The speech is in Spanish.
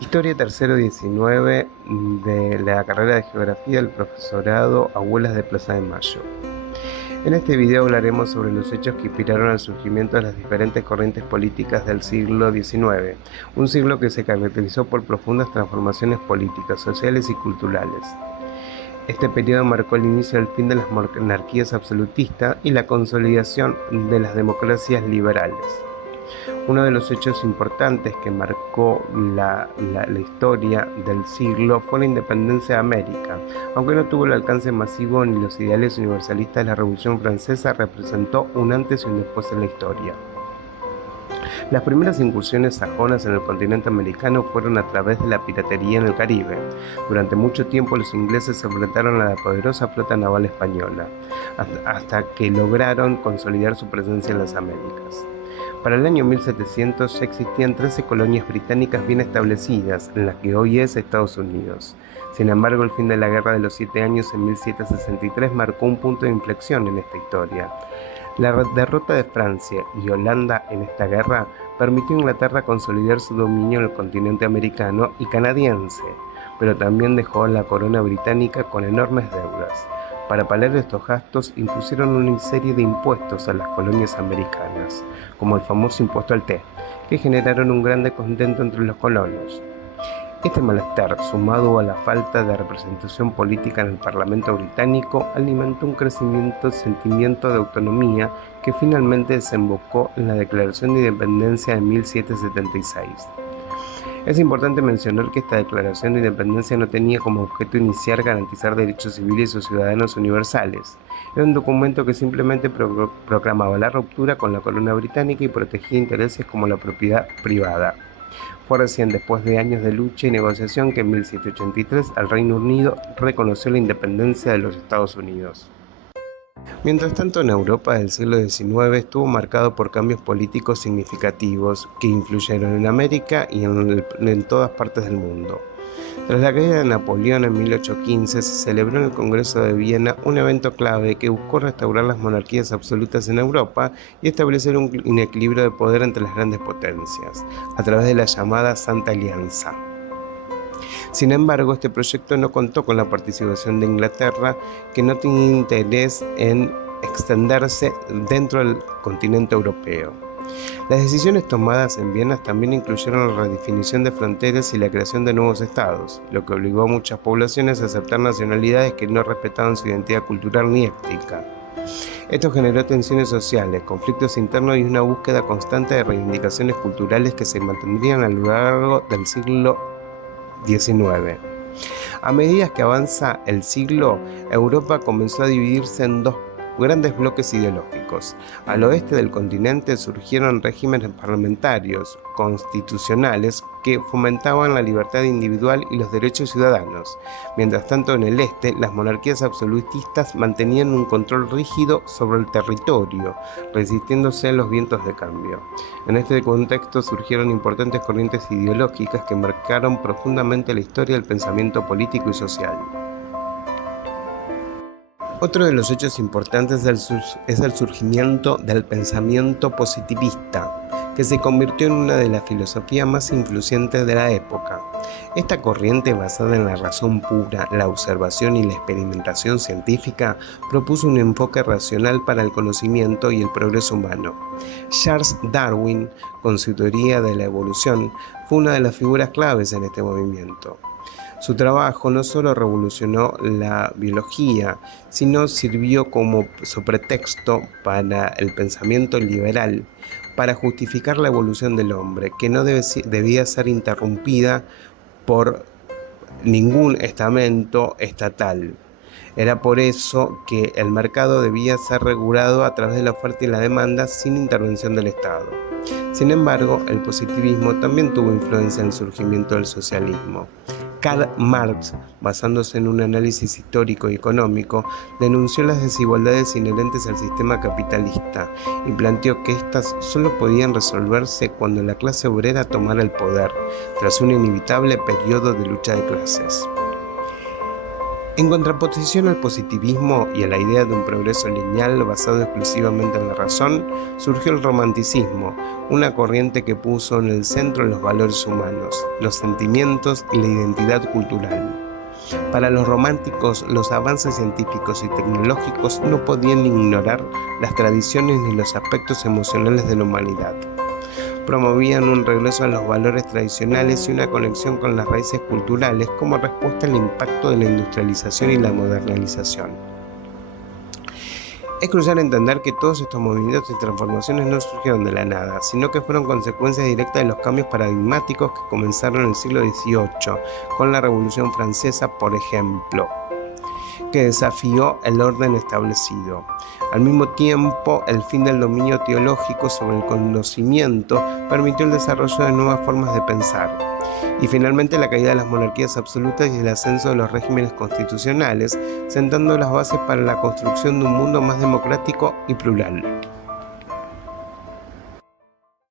Historia tercero 19 de la carrera de Geografía del profesorado Abuelas de Plaza de Mayo. En este video hablaremos sobre los hechos que inspiraron al surgimiento de las diferentes corrientes políticas del siglo XIX, un siglo que se caracterizó por profundas transformaciones políticas, sociales y culturales. Este periodo marcó el inicio del fin de las monarquías absolutistas y la consolidación de las democracias liberales. Uno de los hechos importantes que marcó la historia del siglo fue la independencia de América. Aunque no tuvo el alcance masivo ni los ideales universalistas de la Revolución Francesa, representó un antes y un después en la historia. Las primeras incursiones sajonas en el continente americano fueron a través de la piratería en el Caribe. Durante mucho tiempo los ingleses se enfrentaron a la poderosa flota naval española, hasta que lograron consolidar su presencia en las Américas. Para el año 1700 ya existían 13 colonias británicas bien establecidas, en las que hoy es Estados Unidos. Sin embargo, el fin de la Guerra de los 7 Años en 1763 marcó un punto de inflexión en esta historia. La derrota de Francia y Holanda en esta guerra permitió a Inglaterra consolidar su dominio en el continente americano y canadiense, pero también dejó a la corona británica con enormes deudas. Para paliar estos gastos, impusieron una serie de impuestos a las colonias americanas, como el famoso impuesto al té, que generaron un gran descontento entre los colonos. Este malestar, sumado a la falta de representación política en el Parlamento británico, alimentó un creciente sentimiento de autonomía que finalmente desembocó en la Declaración de Independencia de 1776. Es importante mencionar que esta Declaración de Independencia no tenía como objeto iniciar garantizar derechos civiles o ciudadanos universales. Era un documento que simplemente proclamaba la ruptura con la corona británica y protegía intereses como la propiedad privada. Fue recién después de años de lucha y negociación que en 1783 el Reino Unido reconoció la independencia de los Estados Unidos. Mientras tanto, en Europa del siglo XIX estuvo marcado por cambios políticos significativos que influyeron en América y en todas partes del mundo. Tras la caída de Napoleón en 1815, se celebró en el Congreso de Viena un evento clave que buscó restaurar las monarquías absolutas en Europa y establecer un equilibrio de poder entre las grandes potencias, a través de la llamada Santa Alianza. Sin embargo, este proyecto no contó con la participación de Inglaterra, que no tenía interés en extenderse dentro del continente europeo. Las decisiones tomadas en Viena también incluyeron la redefinición de fronteras y la creación de nuevos estados, lo que obligó a muchas poblaciones a aceptar nacionalidades que no respetaban su identidad cultural ni étnica. Esto generó tensiones sociales, conflictos internos y una búsqueda constante de reivindicaciones culturales que se mantendrían a lo largo del siglo XIX. A medida que avanza el siglo, Europa comenzó a dividirse en dos grandes bloques ideológicos. Al oeste del continente surgieron regímenes parlamentarios, constitucionales, que fomentaban la libertad individual y los derechos ciudadanos. Mientras tanto, en el este, las monarquías absolutistas mantenían un control rígido sobre el territorio, resistiéndose a los vientos de cambio. En este contexto surgieron importantes corrientes ideológicas que marcaron profundamente la historia del pensamiento político y social. Otro de los hechos importantes es el surgimiento del pensamiento positivista, que se convirtió en una de las filosofías más influyentes de la época. Esta corriente, basada en la razón pura, la observación y la experimentación científica, propuso un enfoque racional para el conocimiento y el progreso humano. Charles Darwin, con su teoría de la evolución, fue una de las figuras claves en este movimiento. Su trabajo no solo revolucionó la biología, sino sirvió como pretexto para el pensamiento liberal, para justificar la evolución del hombre, que no debía ser interrumpida por ningún estamento estatal. Era por eso que el mercado debía ser regulado a través de la oferta y la demanda sin intervención del Estado. Sin embargo, el positivismo también tuvo influencia en el surgimiento del socialismo. Karl Marx, basándose en un análisis histórico y económico, denunció las desigualdades inherentes al sistema capitalista y planteó que éstas solo podían resolverse cuando la clase obrera tomara el poder, tras un inevitable periodo de lucha de clases. En contraposición al positivismo y a la idea de un progreso lineal basado exclusivamente en la razón, surgió el romanticismo, una corriente que puso en el centro los valores humanos, los sentimientos y la identidad cultural. Para los románticos, los avances científicos y tecnológicos no podían ignorar las tradiciones ni los aspectos emocionales de la humanidad. Promovían un regreso a los valores tradicionales y una conexión con las raíces culturales como respuesta al impacto de la industrialización y la modernización. Es crucial entender que todos estos movimientos y transformaciones no surgieron de la nada, sino que fueron consecuencias directas de los cambios paradigmáticos que comenzaron en el siglo XVIII, con la Revolución Francesa, por ejemplo, que desafió el orden establecido. Al mismo tiempo, el fin del dominio teológico sobre el conocimiento permitió el desarrollo de nuevas formas de pensar. Y finalmente la caída de las monarquías absolutas y el ascenso de los regímenes constitucionales, sentando las bases para la construcción de un mundo más democrático y plural.